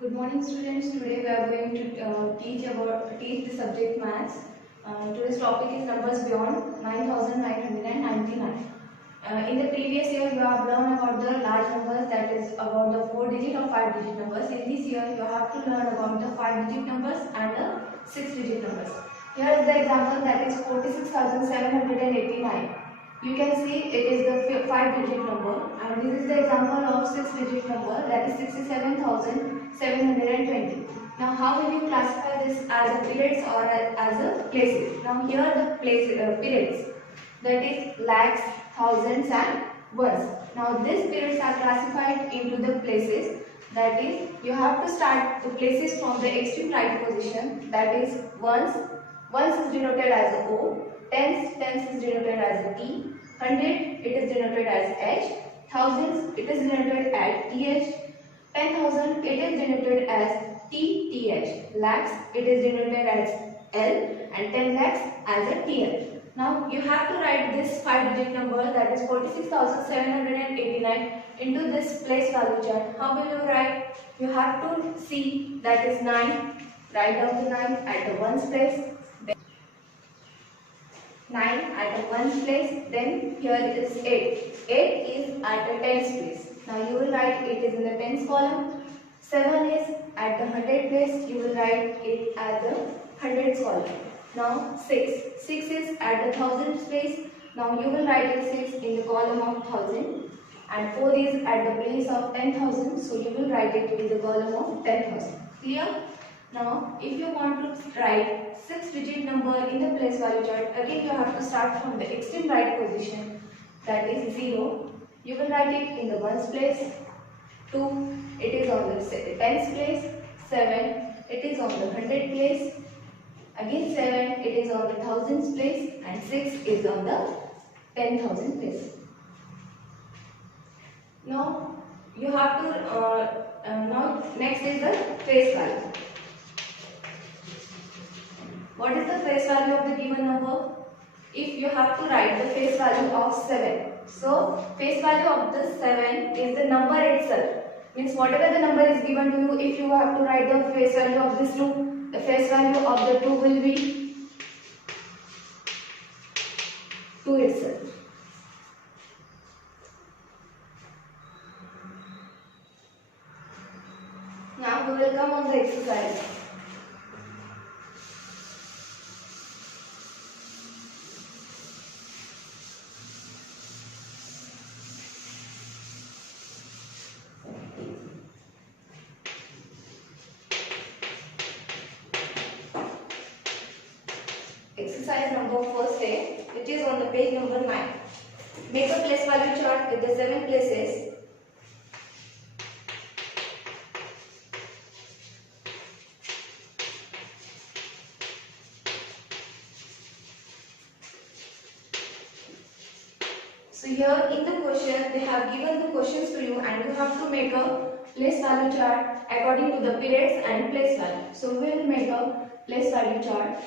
Good morning, students. Today we are going to teach the subject maths. Today's topic is numbers beyond 9,999. In the previous year, you have learned about the large numbers, that is about the 4-digit or 5-digit numbers. In this year, you have to learn about the 5-digit numbers and the 6-digit numbers. Here is the example, that is 46,789. You can see it is the 5-digit number, and this is the example of 6-digit number, that is 67,720. Now, how will you classify this as a periods or as a places? Now, here the periods, that is lakhs, thousands, and ones. Now, these periods are classified into the places. That is, you have to start the places from the extreme right position. That is ones. Ones is denoted as a O. Tens is denoted as a T. 100 it is denoted as H. Thousands it is denoted as TH. 10,000 it is denoted as TTH. Lakhs it is denoted as L, and 10 lakhs as a TL. Now you have to write this 5-digit number, that is 46,789, into this place value chart. How will you write? You have to see that is 9. Write down the 9 at the ones place. 9 at the ones place, then here it is 8. 8 is at the tens place. Now you will write it is in the tens column. 7 is at the hundred place. You will write it at the hundreds column. Now 6 is at the thousands place. Now you will write it 6 in the column of thousand. And 4 is at the place of 10,000. So you will write it in the column of 10,000. Clear? Now, if you want to write 6-digit number in the place value chart, again you have to start from the extreme right position, that is 0. You will write it in the ones place. 2, it is on the tens place. 7, it is on the hundred place. Again 7, it is on the thousands place, and 6 is on the 10,000 place. Now, you have to now next is the face value. What is the face value of the given number? If you have to write the face value of 7. So, face value of the 7 is the number itself. Means whatever the number is given to you, if you have to write the face value of this 2, the face value of the 2 will be 2 itself. Now we will come on the exercise. Exercise number first A, which is on the page number 9. Make a place value chart with the 7 places. So here in the question, they have given the questions to you, and you have to make a place value chart according to the periods and place value. So we will make a place value chart.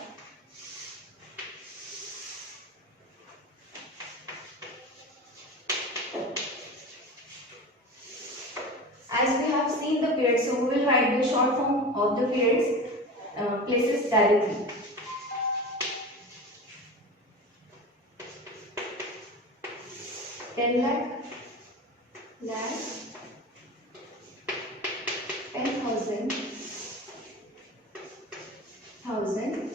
As we have seen the periods, so we will write the short form of the periods places directly. Ten lakh, 10,000, thousand,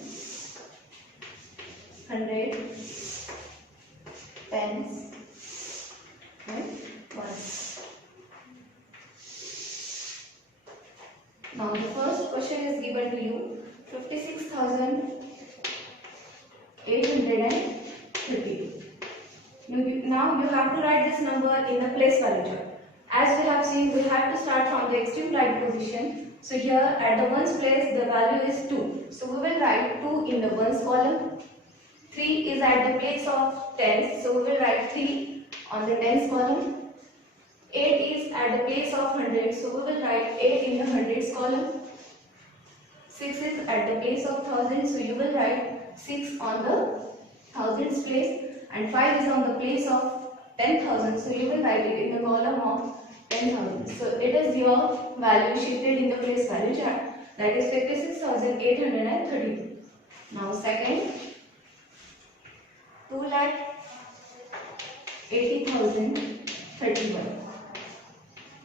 hundred, tens, and ones. Now the first question is given to you, 56,830. Now you have to write this number in the place value chart. As we have seen, we have to start from the extreme right position. So here at the ones place, the value is 2. So we will write 2 in the ones column. 3 is at the place of tens. So we will write 3 on the tens column. 8 is at the place of hundreds. So we will write 8 in the hundreds column. 6 is at the place of thousands. So you will write 6 on the thousands place. And 5 is on the place of 10,000. So you will write it in the column of 10,000. So it is your value shifted in the place value chart. That is 56,832. Now second, 2,80,031.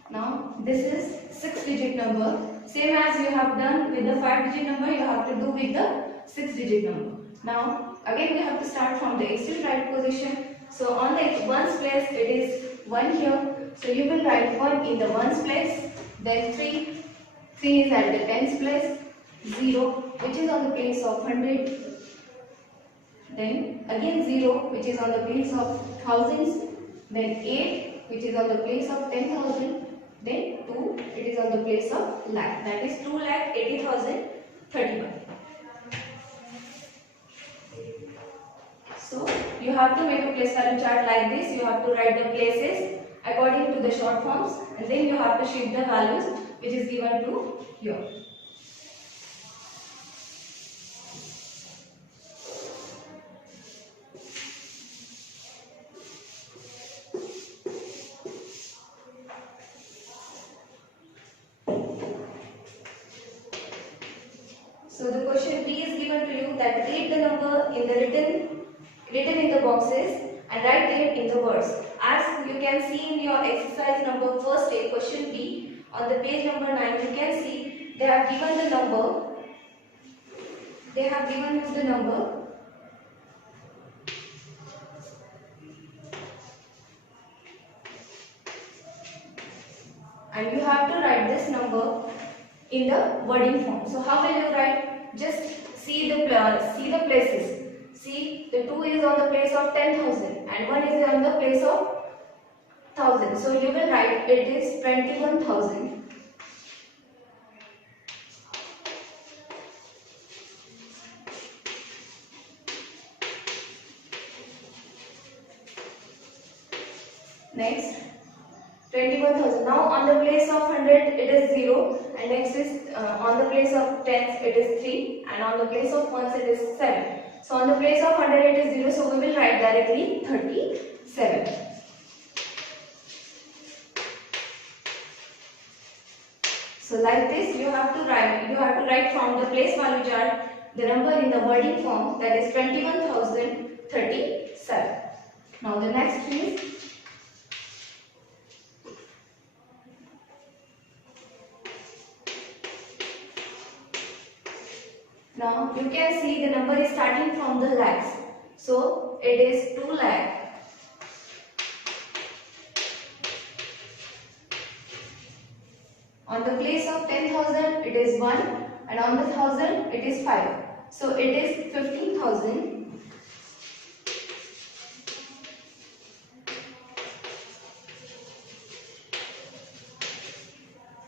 Now this is 6-digit number. Same as you have done with the 5-digit number, you have to do with the 6-digit number. Now again we have to start from the extreme right position. So on the ones place it is 1 here. So you will write 1 in the ones place. Then 3 is at the tens place. 0 which is on the place of 100. Then again 0 which is on the place of thousands. Then 8 which is on the place of 10,000. Then 2 it is on the place of lakh. That is 2,80,031. So you have to make a place value chart like this. You have to write the places according to the short forms, and then you have to shift the values which is given to here. So the question B is given to you that read the number in the written in the boxes and write them in the words. As you can see in your exercise number first A, question B, on the page number 9, you can see they have given the number. They have given us the number. And you have to write this number in the wording form. So how will you write? Just see the places. See, the 2 is on the place of 10,000 and 1 is on the place of 1,000. So you will write it is 21,000. Next, 21,000. Now on the place of 100 it is 0, and next is on the place of tens it is 3, and on the place of ones it is 7. So on the place of 100 it is 0, so we will write directly 37. So like this you have to write from the place value chart the number in the wording form, that is 21,037. Now the next is now you can see the number is starting from the lakhs. So it is 2 lakh. On the place of 10,000 it is 1, and on the 1,000 it is 5. So it is 15,000.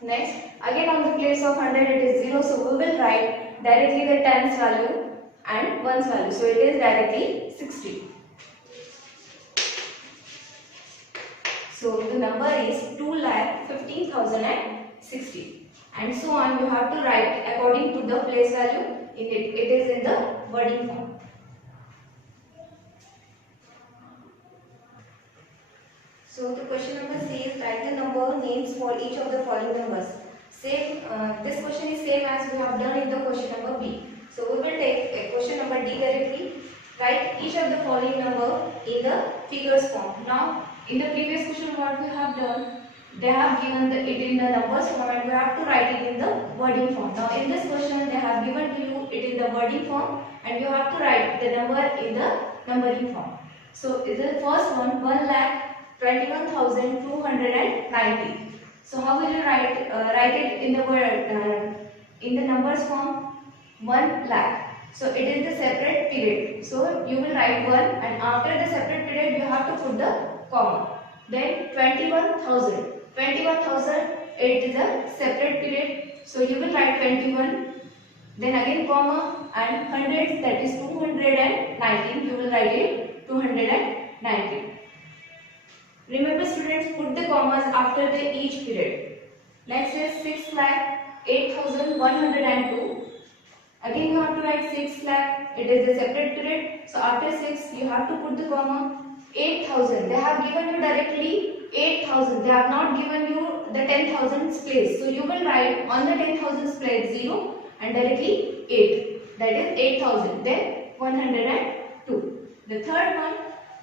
Next, again on the place of 100 it is 0, so we will write directly the tens value and ones value. So it is directly 60. So the number is 2,15,060, and so on. You have to write according to the place value in it. It is in the wording form. So the question number C is write the number names for each of the following numbers. Same. This question is same as we have done in the question number B. So we will take question number D directly. Write each of the following number in the figures form. Now, in the previous question, what we have done, they have given it in the numbers form, and we have to write it in the wording form. Now, in this question, they have given to you it in the wording form, and you have to write the number in the numbering form. So, the first one, 1,21,290. So, how will you write it in the in the numbers form? 1 lakh. So it is the separate period. So you will write 1, and after the separate period you have to put the comma. Then 21,000. 21,000 it is a separate period. So you will write 21. Then again comma, and hundreds, that is 219. You will write it 219. Remember students, put the commas after the each period. Next is 6,08,102. Again you have to write 6 lakh, it is a separate period. So after 6 you have to put the comma. 8,000, they have given you directly 8,000. They have not given you the 10,000's place. So you will write on the 10,000's place 0 and directly 8. That is 8,000. Then 102. The third one,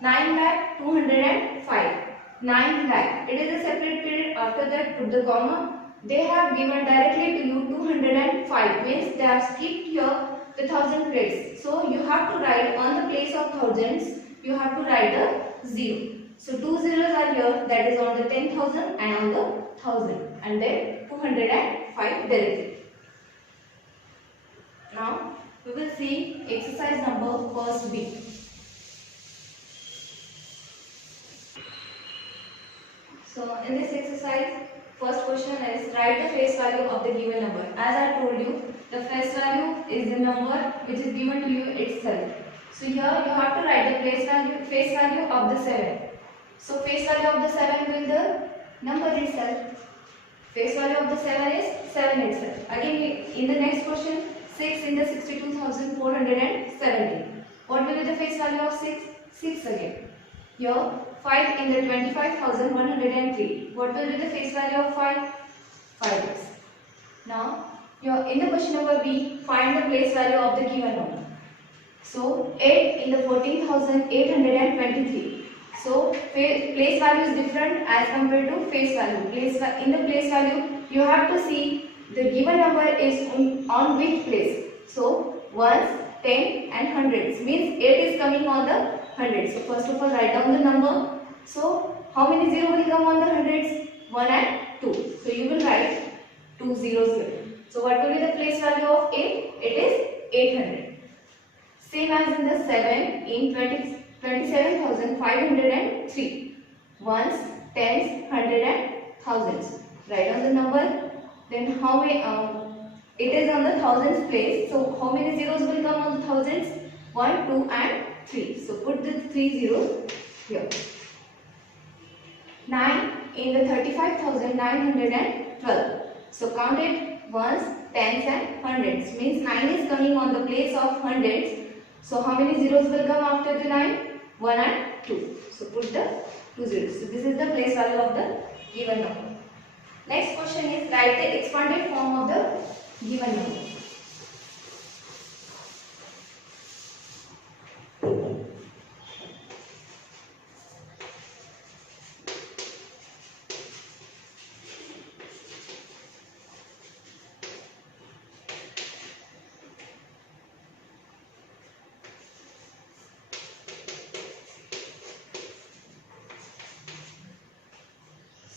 9,205. 9 lakh. It is a separate period. After that, put the comma. They have given directly to you 205. Means they have skipped here the 1,000 place. So you have to write on the place of thousands. You have to write a 0. So 2 zeros are here. That is on the 10,000 and on the 1,000. And then 205 directly. Now we will see exercise number first B. So in this exercise, first question is write the face value of the given number. As I told you, the face value is the number which is given to you itself. So here you have to write the face value of the 7. So face value of the 7 will the number itself. Face value of the 7 is 7 itself. Again in the next question, 6 in the 62,470. What will be the face value of 6? 6 again. Here 5 in the 25,103. What will be the face value of 5? 5x. Now here in the question number B, find the place value of the given number. So 8 in the 14,823. So place value is different as compared to face value. In the place value, you have to see the given number is on which place. So ones, 10 and hundreds. Means 8 is coming on the hundreds. So first of all write down the number. So how many zero will come on the hundreds? 1 and 2. So you will write 2 zeros here. So what will be the place value of 8? It is 800. Same as in the 7 in 27,503. Ones, tens, hundred and thousands. Write down the number. Then how many? It is on the thousands place. So how many zeros will come on the thousands? 1, 2 and 3. So put the 3 zeros here. 9 in the 35,912. So count it ones, tens and hundreds. Means 9 is coming on the place of hundreds. So how many zeros will come after the 9? 1 and 2. So put the 2 zeros. So this is the place value of the given number. Next question is write the expanded form of the given number.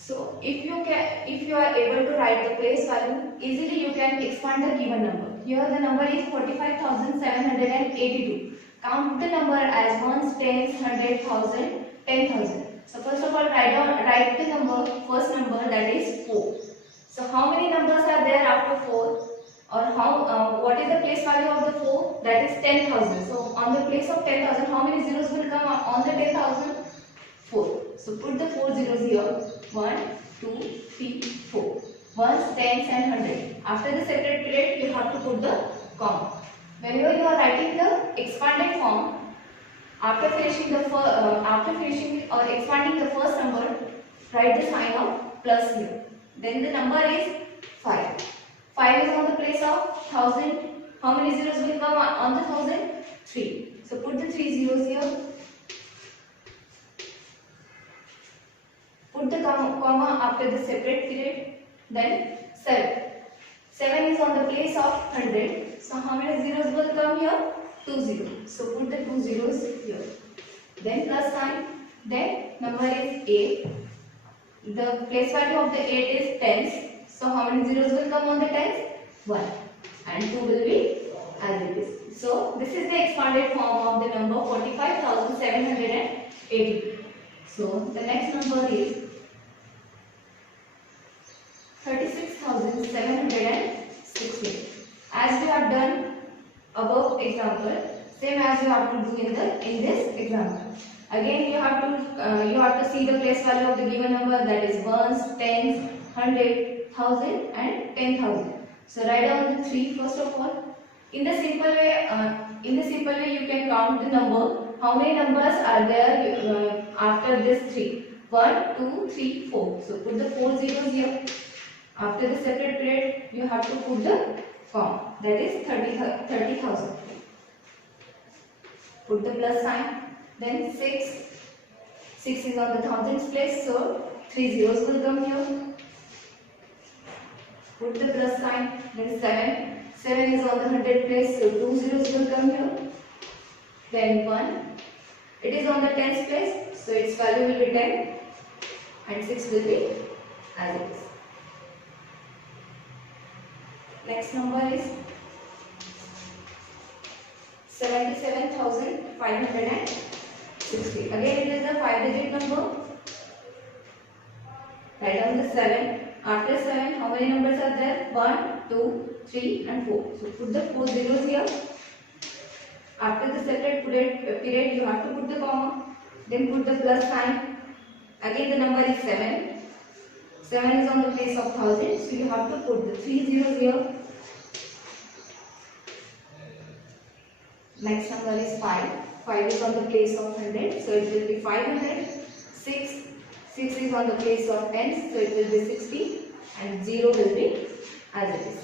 So if you are able to write the place value, easily you can expand the given number. Here the number is 45,782. Count the number as ones, tens, 100,000, 10,000. So first of all write the number, first number, that is 4. So how many numbers are there after 4? Or what is the place value of the 4? That is 10,000. So on the place of 10,000, how many zeros will come on the 10,000? 4. So put the 4 zeros here. 1, 2, 3, 4. Ones, tens and 100. After the separate period, you have to put the comma. Whenever you are writing the expanded form, after finishing or expanding the first number, write the sign of plus here. Then the number is 5. 5 is on the place of 1,000. How many zeros will come on the 1,000? 3. So put the 3 zeros here. Put the comma after the separate period. Then 7. 7 is on the place of 100. So how many zeros will come here? 2 zeros. So put the 2 zeros here. Then plus sign. Then number is 8. The place value of the 8 is tens. So how many zeros will come on the tens? 1. And 2 will be as it is. So this is the expanded form of the number 45,780. So the next number is 36,716. As we have done above example, same as you have to do in this example. Again you have to see the place value of the given number, that is ones, tens, 100, 1,000 and 10,000. So write down the 3 first of all. In the simple way you can count the number. How many numbers are there after this 3? 1, 2, 3, 4. So put the 4 zeros here. After the separate period, you have to put the comma. That is 30,000. Put the plus sign. Then 6. 6 is on the thousands place, so 3 zeros will come here. Put the plus sign. Then 7. 7 is on the hundred place, so 2 zeros will come here. Then 1. It is on the tens place, so its value will be 10, and 6 will be as it is. Next number is 77,560. Again it is a 5-digit number. Write down the 7. After 7, how many numbers are there? 1, 2, 3 and 4. So put the 4 zeros here. After the separate period, you have to put the comma. Then put the plus sign. Again the number is 7. 7 is on the place of thousand, so you have to put the 3 zeros here. Next number is 5. 5 is on the place of hundred, so it will be 500. 6. 6 is on the place of tens, so it will be 60. And 0 will be as it is.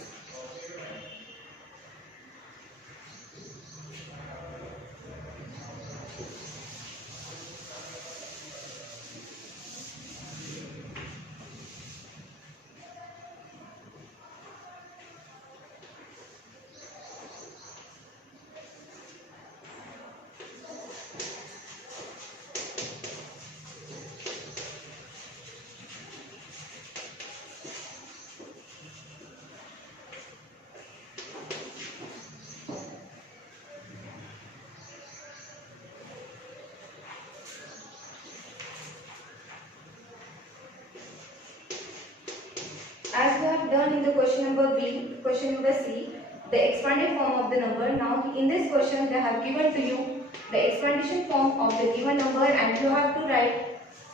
As we have done in the question number B, question number C, the expanded form of the number. Now in this question they have given to you the expandation form of the given number, and you have to write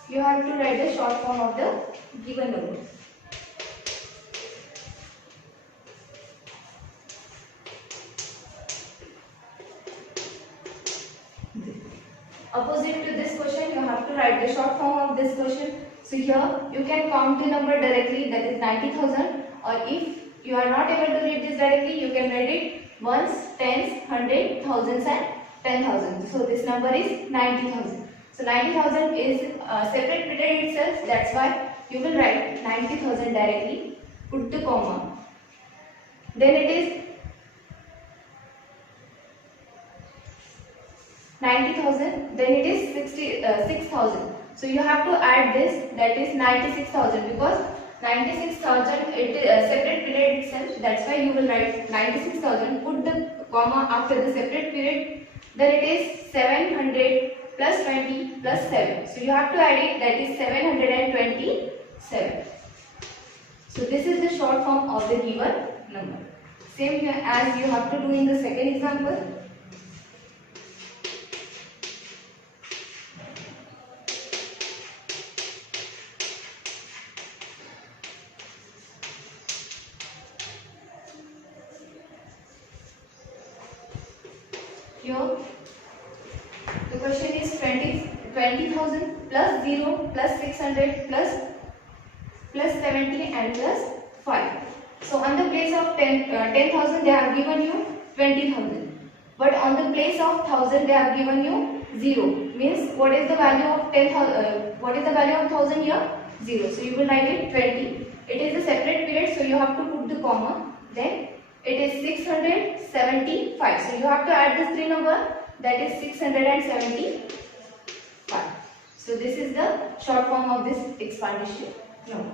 the short form of the given number. Opposite to this question, you have to write the short form of this question. So here you can count the number directly, that is 90,000, or if you are not able to read this directly, you can write it ones, tens, hundred, thousands and 10,000. So this number is 90,000. So 90,000 is a separate period itself, that's why you will write 90,000 directly, put the comma. Then it is 90,000, then it is 6,000. So you have to add this, that is 96,000, because 96,000 it is a separate period itself, that's why you will write 96,000, put the comma after the separate period. Then it is 700 plus 20 plus 7. So you have to add it, that is 727. So this is the short form of the given number. Same here as you have to do in the second example. Here the question is 20,000 plus 0 plus 600 plus 70 and plus 5. So on the place of 10,000 they have given you 20,000, but on the place of 1,000 they have given you 0. Means what is the value of 10,000? What is the value of 1,000 here? 0. So you will write it 20. It is a separate period, so you have to put the comma. Then it is 675. So you have to add this 3 number, that is 675. So this is the short form of this expandation number.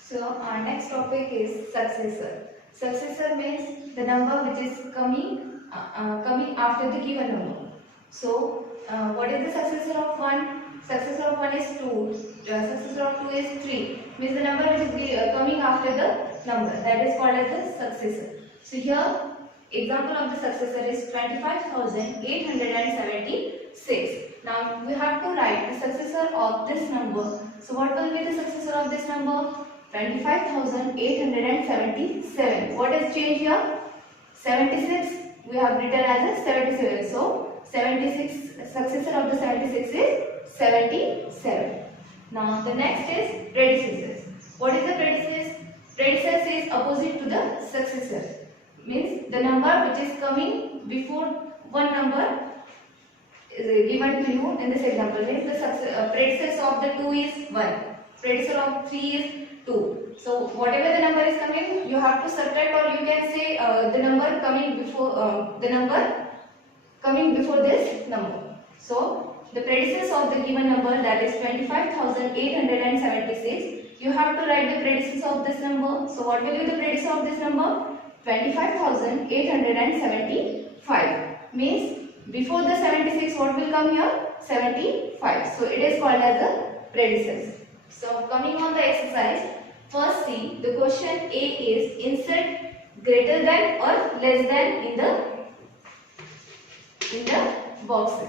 So our next topic is successor. Successor means the number which is coming after the given number. So what is the successor of 1? Successor of 1 is 2. Successor of 2 is 3. Means the number which is coming after the number, that is called as the successor. So here example of the successor is 25,876. Now we have to write the successor of this number. So what will be the successor of this number? 25,877. What is changed here? 76 we have written as a 77. So 76 successor of the 76 is 77. Now the next is predecessors. What is the predecessor? Predecessor is opposite to the successor. Means the number which is coming before one number is given to you in this example. Means the predecessor of the 2 is 1. Predecessor of 3 is 2. So whatever the number is coming, you have to subtract, or you can say the number coming before this number. So the predecessor of the given number, that is 25,876. You have to write the predecessor of this number. So what will be the predecessor of this number? 25,875. Means before the 76, what will come here? 75. So it is called as a predecessor. So coming on the exercise, first see the question A is insert greater than or less than in the boxes.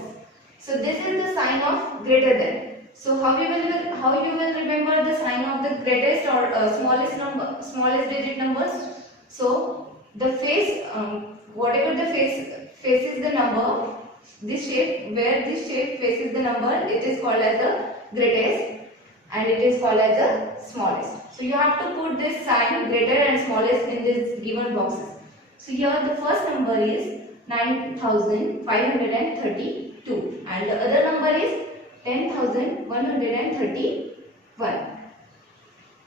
So this is the sign of greater than. So how you will remember the sign of the greatest or smallest digit numbers? So the face, whatever the face faces the number, this shape, where this shape faces the number, it is called as the greatest, and it is called as the smallest. So you have to put this sign greater and smallest in this given boxes. So here the first number is 9,532 and the other number is 10,131.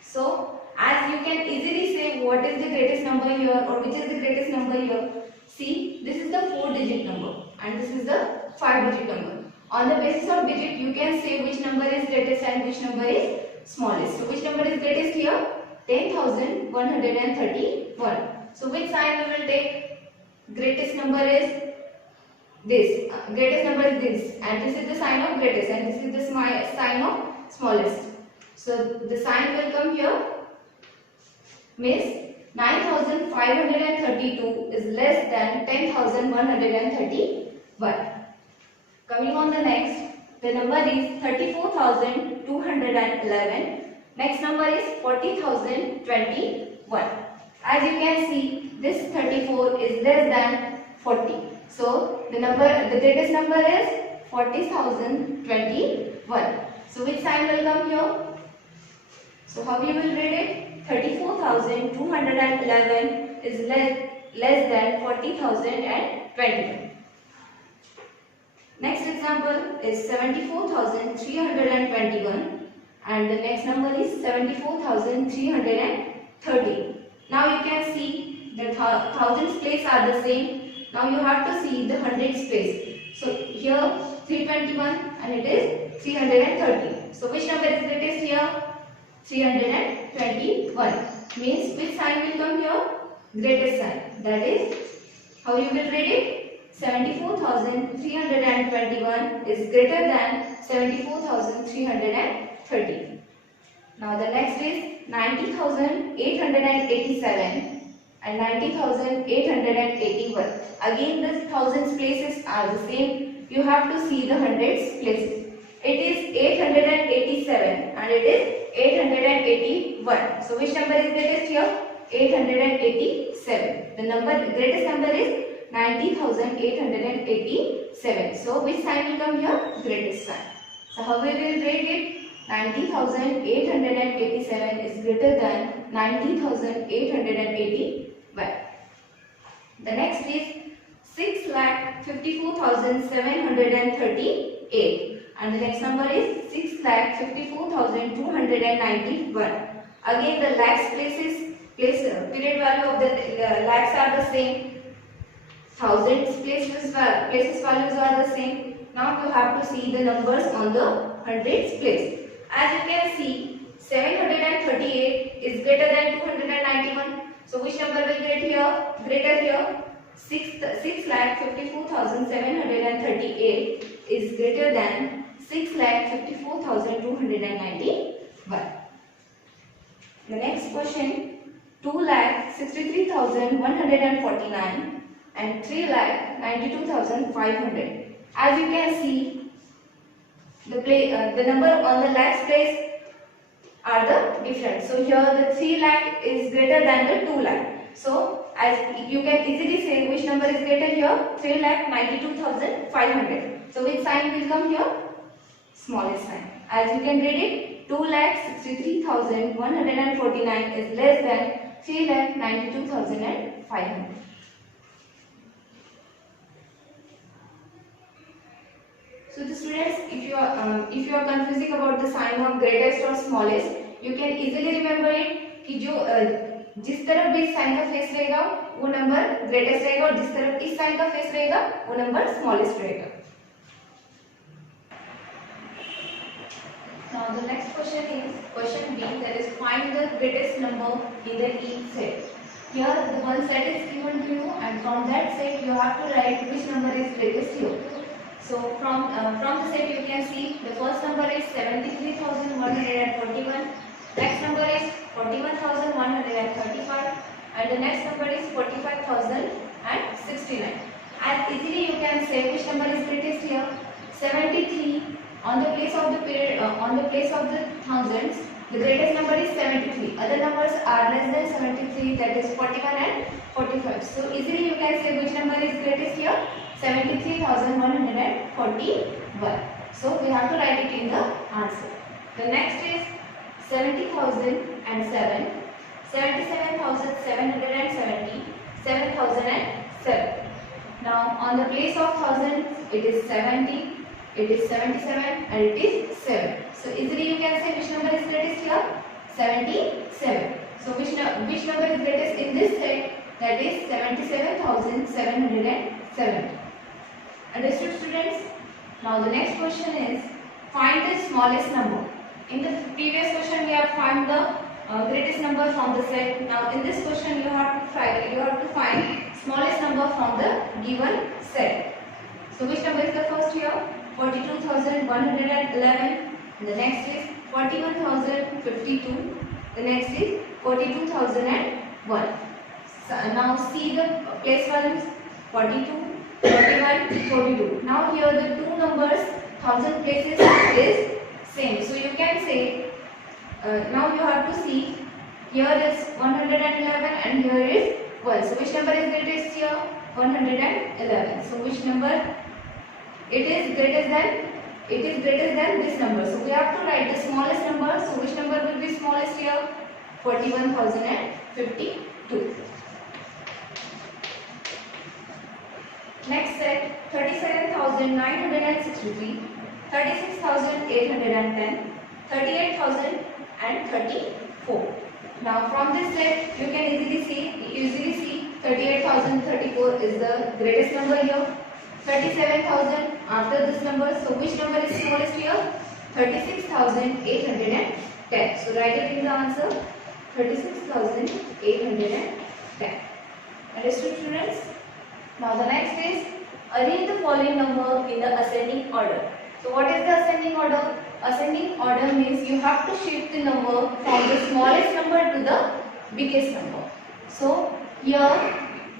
So as you can easily say what is the greatest number here or which is the greatest number here. See, this is the 4-digit number and this is the 5-digit number. On the basis of digit, you can say which number is greatest and which number is smallest. So which number is greatest here? 10,131. So which sign we will take? Greatest number is this. Greatest number is this, and this is the sign of greatest, and this is the sign of smallest. So the sign will come here. Means 9,532 is less than 10,131. Coming on the next, the number is 34,211. Next number is 40,021. As you can see, this 34 is less than 40. So the greatest number is 40,021. So which sign will come here? So how you will read it? 34,211 is less than 40,021. Next example is 74,321 and the next number is 74,330. Now you can see the thousands place are the same. Now you have to see the hundreds place. So here 321 and it is 330. So which number is greatest here? 321. Means which sign will come here? Greatest sign. That is how you will read it? 74,321 is greater than 74,330. Now the next is 90,887 and 90,881. Again the thousands places are the same. You have to see the hundreds places. It is 887 and it is 881. So which number is greatest here? 887. The greatest number is 90,887. So which sign will come here? Greatest sign. So how we will rate it? 90,887 is greater than 90,881. The next is 6,54,738 and the next number is 6,54,291. Again the lakhs period value of the lakhs are the same. Thousands places values are the same. Now you have to see the numbers on the hundreds place. As you can see, 738 is greater than 291. So which number will get here? Greater here. 6,54,738 is greater than 6,54,291. The next question, 2,63,149 and 3,92,500. As you can see, the number on the lakhs place are the different. So here the 3 lakh is greater than the 2 lakh. So as you can easily say which number is greater here? 3,92,500. So which sign will come here? Smallest sign. As you can read it, 2,63,149 is less than 3,92,500. So the students, if you are confusing about the sign of greatest or smallest, you can easily remember it कि जो जिस तरफ भी sign का face रहेगा वो number greatest रहेगा और जिस तरफ इस साइन का फेस रहेगा वो नंबर स्मॉलेस्ट रहेगा. Now the next question is question B, that is find the greatest number in the each set. Here the one set is given to you and from that set you have to write which number is greatest here. So from the set you can see the first number is 73,141, next number is 41,135 and the next number is 45,069. As easily you can say which number is greatest here. 73 on the place of the period on the place of the thousands, the greatest number is 73. Other numbers are less than 73, that is 41 and 45. So easily you can say which number is greatest here. 73,141. So we have to write it in the answer. The next is 70,007, 77,770, 7,007. Now on the place of thousands it is 70, it is 77 and it is 7. So easily you can say which number is greatest here? 77. So which number is greatest in this set? That is 77,770. Understood students? Now the next question is find the smallest number. In the previous question we have found the greatest number from the set. Now in this question you have to find smallest number from the given set. So which number is the first here? 42,111. The next is 41,052. The next is 42,001. So now see the place values 42, 41, 42. Now here the two numbers, thousand places is same. So you can say, now you have to see, here is 111 and here is 1. So which number is greatest here? 111. So which number? It is greater than this number. So we have to write the smallest number. So which number will be smallest here? 41,052. Next set, 37,963, 36,810, 38,034. Now from this set you can easily see 38,034 is the greatest number here. 37,000 after this number. So which number is smallest here? 36,810. So write it in the answer. 36,810. Understood students? Now the next is arrange the following number in the ascending order. So what is the ascending order? Ascending order means you have to shift the number from the smallest number to the biggest number. So here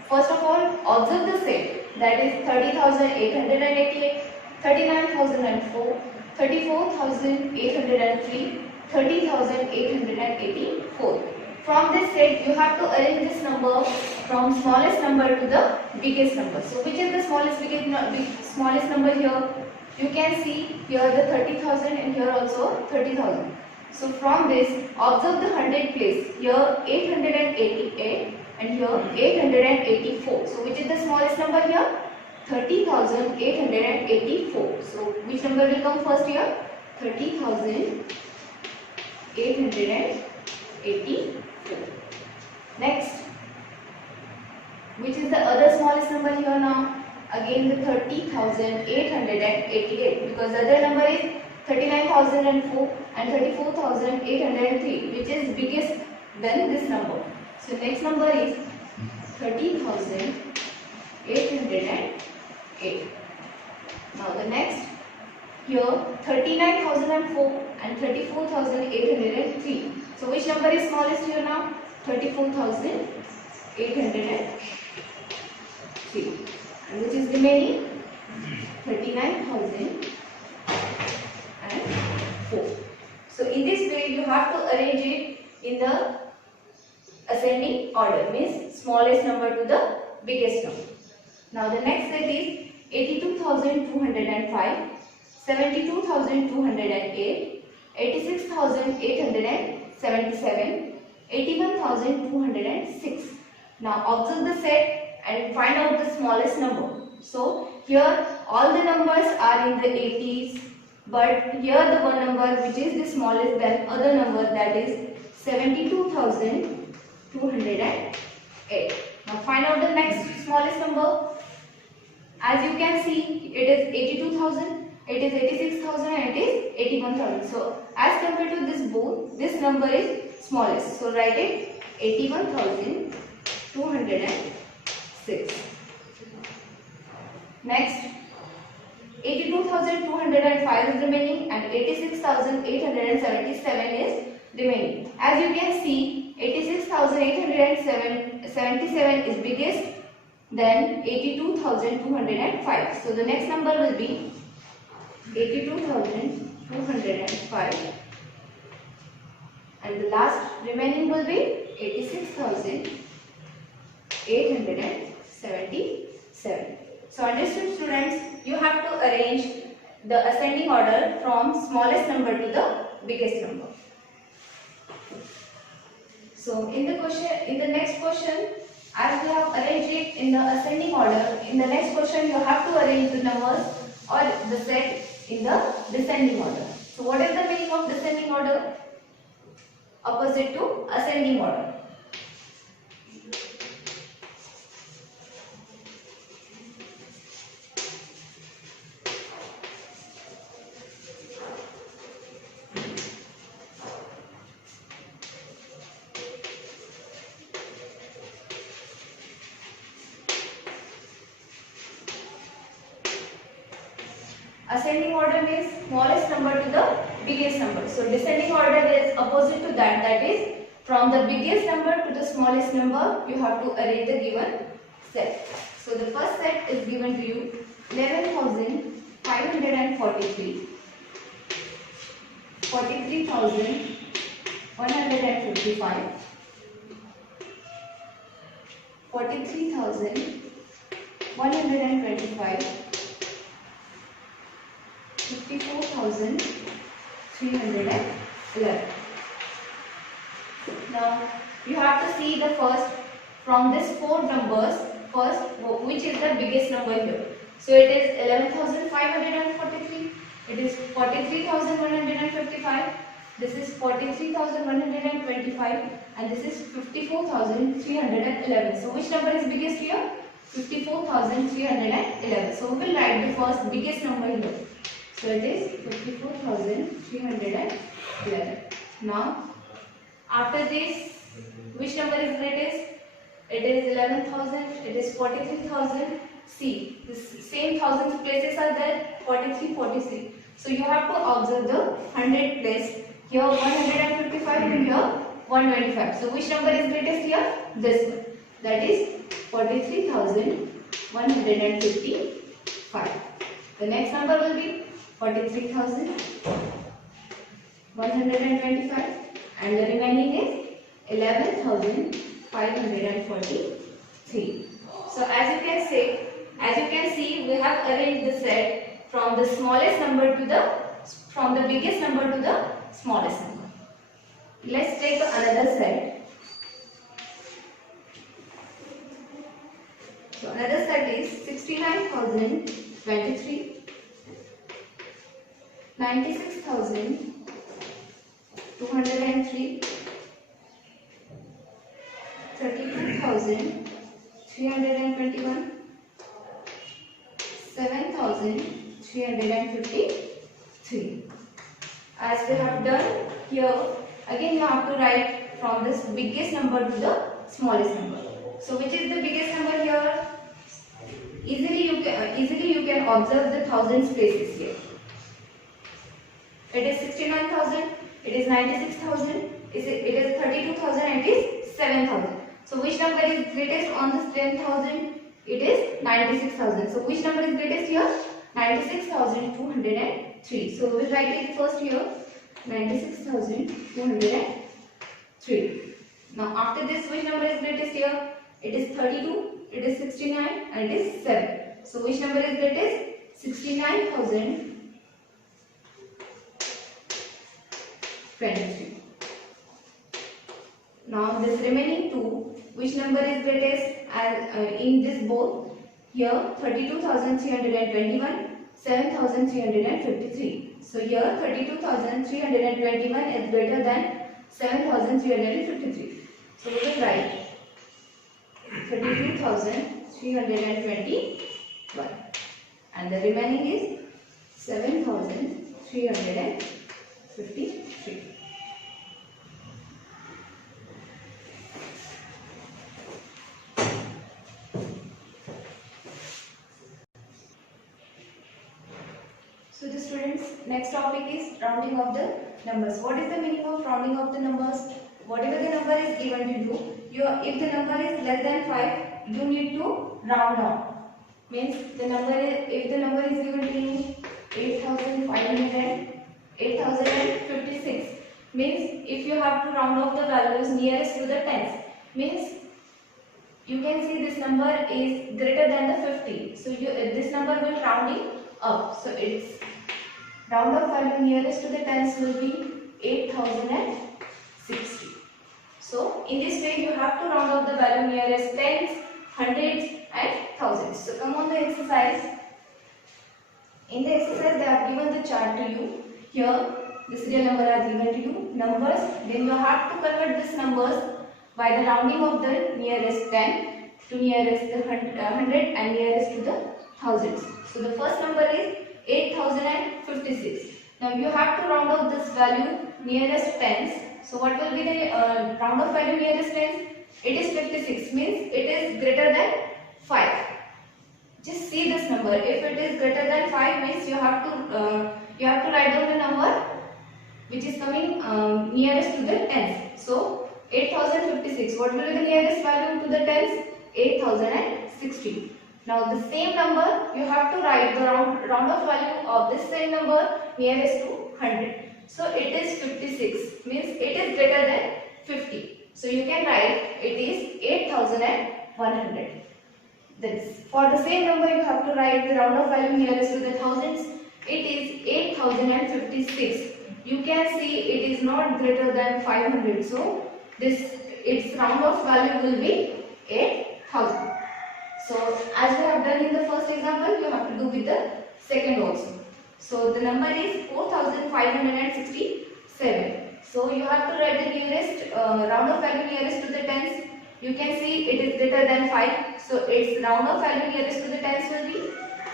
first of all observe the set, that is 30,888, 39,004, 34,803, 30,884. From this set you have to arrange this number from smallest number to the biggest number. So which is the smallest number here? You can see here the 30,000 and here also 30,000. So from this observe the hundred place, here 888 and here 884. So which is the smallest number here? 30,884. So which number will come first here? 30,884. Next, which is the other smallest number here now? Again the 30,888, because the other number is 39,004 and 34,803, which is biggest than this number. So next number is 30,808. Now the next, here 39,004 and 34,803. So which number is smallest here now? 34,803. And which is remaining? 39,004. So in this way you have to arrange it in the ascending order, means smallest number to the biggest number. Now the next set is 82,205, 72,208, 86,877, 81,206. Now observe the set and find out the smallest number. So here all the numbers are in the 80s, but here the one number which is the smallest than other number, that is 72,208. Now find out the next smallest number. As you can see, it is 82,000, it is 86,000 and it is 81,000. So as compared to this both, this number is smallest. So write it 81,206. Next, 82,205 is remaining and 86,877 is remaining. As you can see, 86,877 is biggest, then 82,205. So the next number will be 82,205 and the last remaining will be 86,877. So understood students, you have to arrange the ascending order from smallest number to the biggest number. So in the next question, as we have arranged it in the ascending order, in the next question you have to arrange the numbers or the set in the descending order. So what is the meaning of descending order? Opposite to ascending order. Ascending order means smallest number to the biggest number. So descending order is opposite to that, that is from the biggest number to the smallest number you have to arrange the given set. So the first set is given to you 11,543, 43,155, 43,125, 54,311. Now you have to see the first from these four numbers, first which is the biggest number here. So it is 11,543, it is 43,155, this is 43,125 and this is 54,311. So which number is biggest here? 54,311. So we will write the first biggest number here. So it is 54,311. Now after this, which number is greatest? It is 11,000, it is 43,000. See, the same thousands places are there, 43, 46. So you have to observe the 100 place. Here 155 and here 125. So which number is greatest here? This one. That is 43,155. The next number will be 43,125 and the remaining is 11,543. So as you can see, we have arranged the set from the smallest number to the biggest number to the smallest number. Let's take another set. So another set is 69,023, 96,203, 32,321, 7,353. As we have done here, again you have to write from this biggest number to the smallest number. So which is the biggest number here? Easily you can observe the thousands places here. It is 69,000, it is 96,000, it is 32,000 and it is 7,000. So which number is greatest on this 10,000? It is 96,000. So which number is greatest here? 96,203. So we will write it first here, 96,203. Now after this, which number is greatest here? It is 32, it is 69 and it is 7. So which number is greatest? 69,023. Now this remaining two, which number is greatest as in this both? Here 32,321, 7,353. So here 32,321 is greater than 7,353. So we will write 32,321 and the remaining is 7,353. So the students, next topic is rounding of the numbers. What is the meaning of rounding of the numbers? Whatever the number is given to you, if the number is less than 5, you need to round off. Means the number is, if the number is given to you 8,056, means if you have to round off the values nearest to the tens, means you can see this number is greater than the 50. So this number will rounding up. So its round off value nearest to the tens will be 8,060. So in this way you have to round off the value nearest tens, hundreds and thousands. So come on the exercise. In the exercise they have given the chart to you. Here the serial number are given to you. Numbers, then you have to convert these numbers by the rounding of the nearest 10 to nearest the 100 and nearest to the thousands. So the first number is 8,056. Now you have to round off this value nearest tens. So what will be the round off value nearest tens? It is 56, means it is greater than 5. Just see this number. If it is greater than 5, means you have to write down the number which is coming nearest to the tens. So 8,056. What will be the nearest value to the tens? 8,060. Now the same number you have to write the round off value of this same number nearest to 100. So it is 56, means it is greater than 50. So you can write it is 8,100. This for the same number you have to write the round off value nearest to the thousands. It is 8,056. You can see it is not greater than 500. So its round off value will be 8,000. So as we have done in the first example, you have to do with the second also. So the number is 4,567. So you have to write the nearest round off value nearest to the tens. You can see it is greater than 5. So its round off value nearest to the tens will be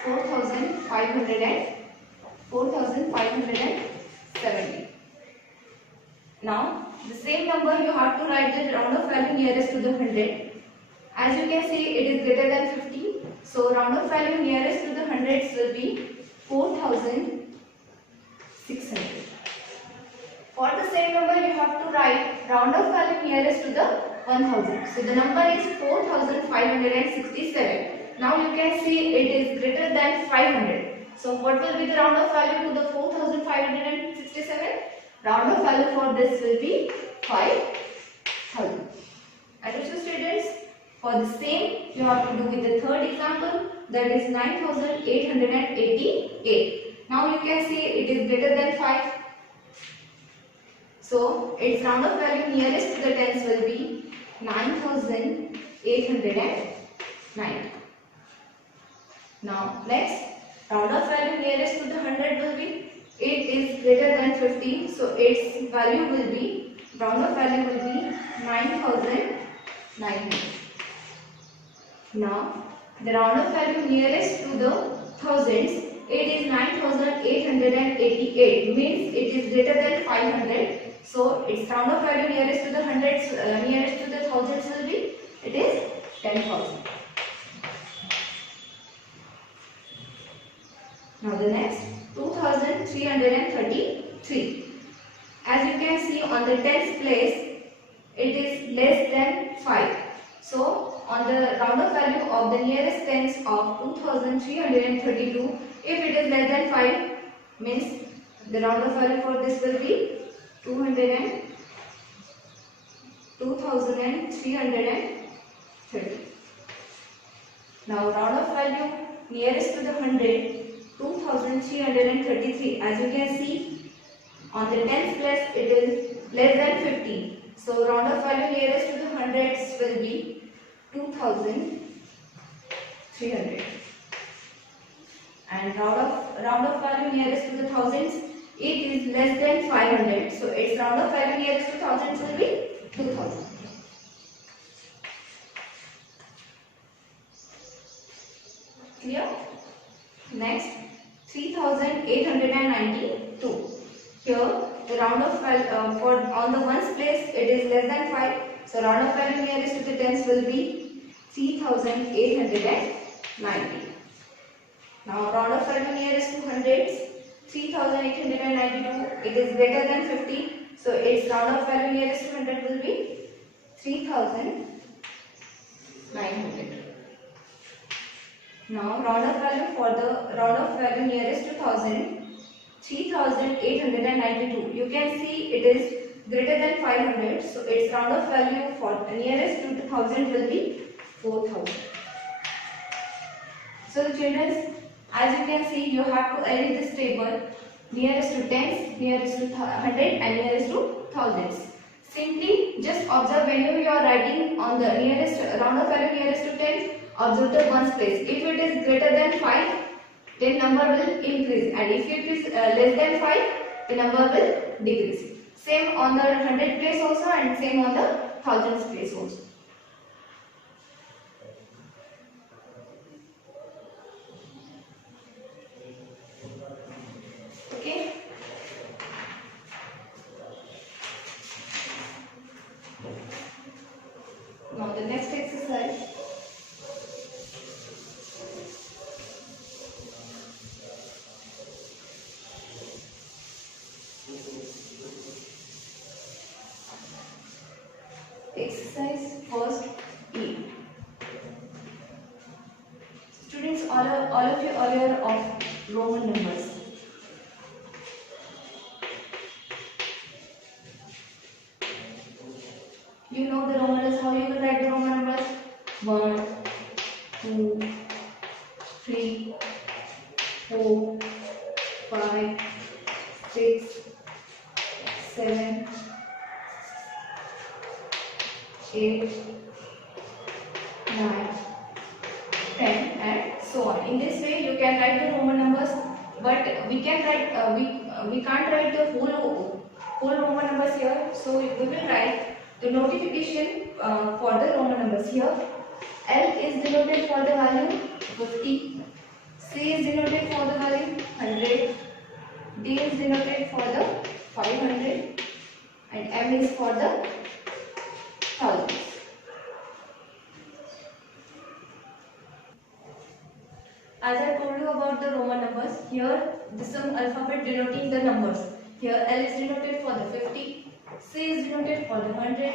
4,570. Now the same number you have to write the round off value nearest to the 100. As you can see, it is greater than 50. So round off value nearest to the hundreds will be 4,600. For the same number, you have to write round off value nearest to the 1000. So the number is 4,567. Now you can see it is greater than 500. So what will be the round off value to the 4,567? Round off value for this will be 5,000. Understood, students? For the same, you have to do with the third example, that is 9,888. Now you can see it is greater than 5. So its round off value nearest to the tens will be 9,890. Now next, round off value nearest to the 100 will be, it is greater than 50. So its value will be, round off value will be 9,900. Now the round off value nearest to the thousands, it is 9,888, means it is greater than 500. So its round off value nearest to the hundreds, nearest to the thousands will be, it is 10,000. Now the next, 2,333. As you can see on the tens place, it is less than 5. So on the round off value of the nearest tens of 2,332, if it is less than 5, means the round off value for this will be 2,330. Now round off value nearest to the 100, 2333. As you can see, on the tens place it is less than 50. So round off value nearest to the hundreds will be 2300. And round off value nearest to the thousands, it is less than 500. So its round off value nearest to thousands will be 2000. Clear? Next, 3892. Here the round off value for on the ones place it is less than 5. So round off value nearest to the tens will be 3890. Now round off value nearest to hundreds, 3892. It is greater than 50. So its round off value nearest to 100 will be 3900. Now round off value for the round off value nearest to 1000, 3892. You can see it is greater than 500. So its round off value for nearest to 1000 will be 4000. So children, as you can see, you have to arrange this table nearest to tens, nearest to 100 and nearest to thousands. Simply just observe whenever you are writing on the nearest round off value nearest to 10, observe the ones place. If it is greater than 5, then number will increase, and if it is less than 5, the number will decrease. Same on the 100 place also, and same on the thousands place also. Okay. Now the next exercise. Exercise first E. Students, all of you are aware of Roman numbers. You know the Roman numbers. How you will write the Roman numbers? 1, 2, 3, 4, 5, 6, 7, 8, 9, 10 and so on. In this way you can write the Roman numbers, but we can write we can't write the whole Roman numbers here. So we will write the notification for the Roman numbers here. L is denoted for the value 50, C is denoted for the value 100, D is denoted for the 500 and M is for the thousands. As I told you about the Roman numbers, here the some alphabet denoting the numbers. Here L is denoted for the 50, C is denoted for the 100,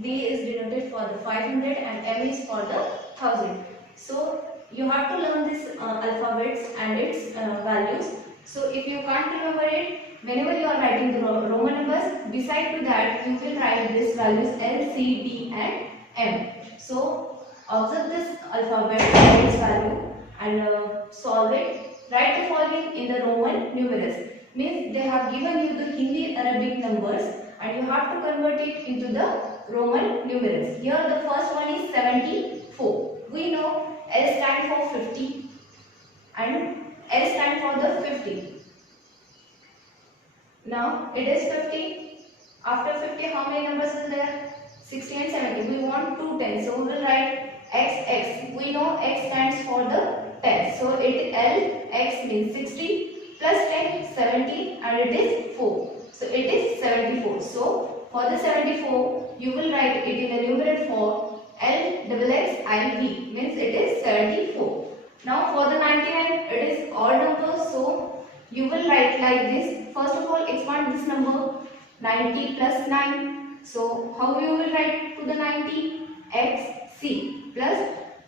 D is denoted for the 500 and M is for the 1000. So you have to learn these alphabets and its values. So if you can't remember it, whenever you are writing the Roman numbers, beside to that you will write these values L, C, D and M. So observe this alphabet and its value and solve it. Write the following in the Roman numerals. Means they have given you the Hindi Arabic numbers and you have to convert it into the Roman numerals. Here the first one is 74. We know L stands for 50 and L stands for the 50. Now it is 50. After 50 how many numbers are there? 60 and 70. We want 2 tens. So we will write XX. We know X stands for the 10. So it L X means 60 plus 10 70 and it is 4. So it is 74. So for the 74 you will write it in a numeral form LXXIV means it is 74. Now for the 99 it is odd number, so you will write like this. First of all expand this number 90 plus 9. So how you will write to the 90? XC plus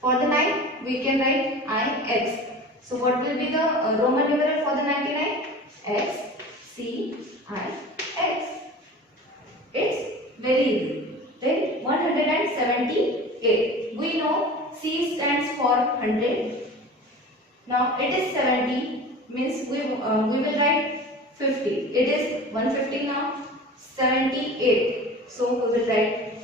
for the 9 we can write IX. So what will be the Roman numeral for the 99? X, C, I, X. It's very easy. Then 178. We know C stands for 100, Now it is 70 means we will write 50. It is 150 now. 78. So we will write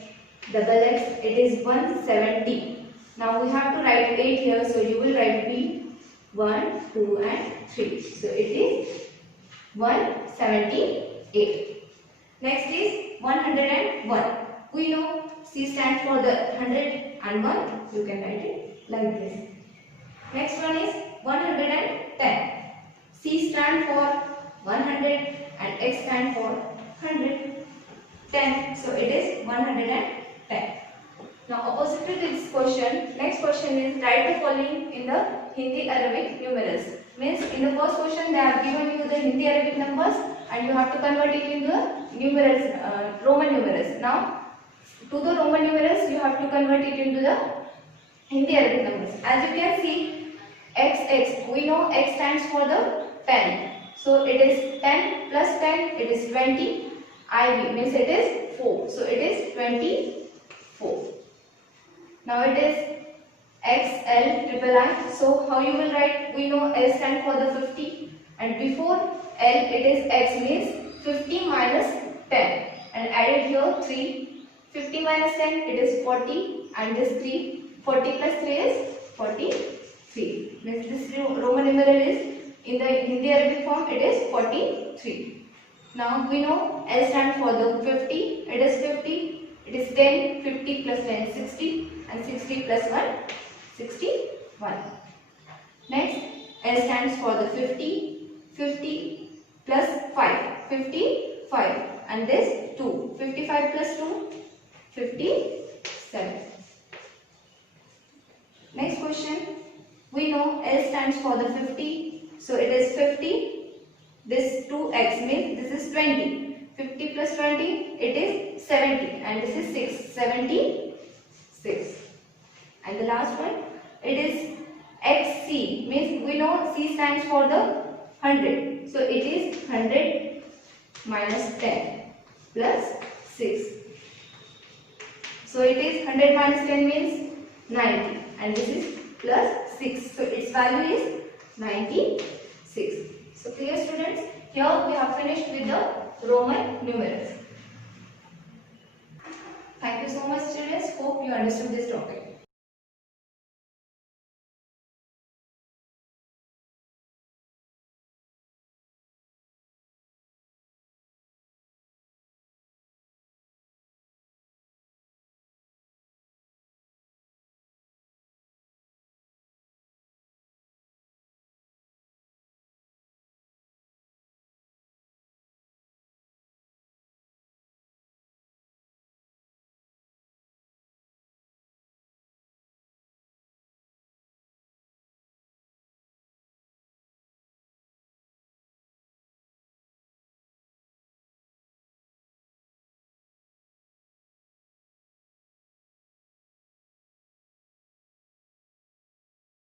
double X. It is 170. Now we have to write 8 here. So you will write B 1, 2 and 3. So it is 178. Next is 101. We know C stands for the 100 and 1. You can write it like this. Next one is 110. C stands for 100 and X stands for 100. 10. So it is 110. Now opposite to this question, next question is write the following in the Hindi Arabic numerals. Means in the first question they have given you the Hindi Arabic numbers and you have to convert it into numerals, Roman numerals. Now to the Roman numerals you have to convert it into the Hindi Arabic numbers. As you can see, XX, we know X stands for the 10. So it is 10 plus 10, it is 20. IV means it is 4. So it is 24. Now it is XL triple I. So how you will write? We know L stand for the 50 and before L it is X means 50 minus 10 and added here 3. 50 minus 10 it is 40 and this 3. 40 plus 3 is 43. Means this Roman numeral is in the Hindi Arabic form it is 43. Now we know L stands for the 50, it is 50, it is 10, 50 plus 10 is 60 and 60 plus 1, 61. Next L stands for the 50, 50 plus 5, 55 and this 2, 55 plus 2, 57. Next question, we know L stands for the 50, so it is 50. This 2x means this is 20. 50 plus 20, it is 70 and this is 6. 76. And the last one, it is XC means we know C stands for the 100. So it is 100 minus 10 plus 6. So it is 100 minus 10 means 90 and this is plus 6. So its value is 96. So clear students, here we have finished with the Roman numerals.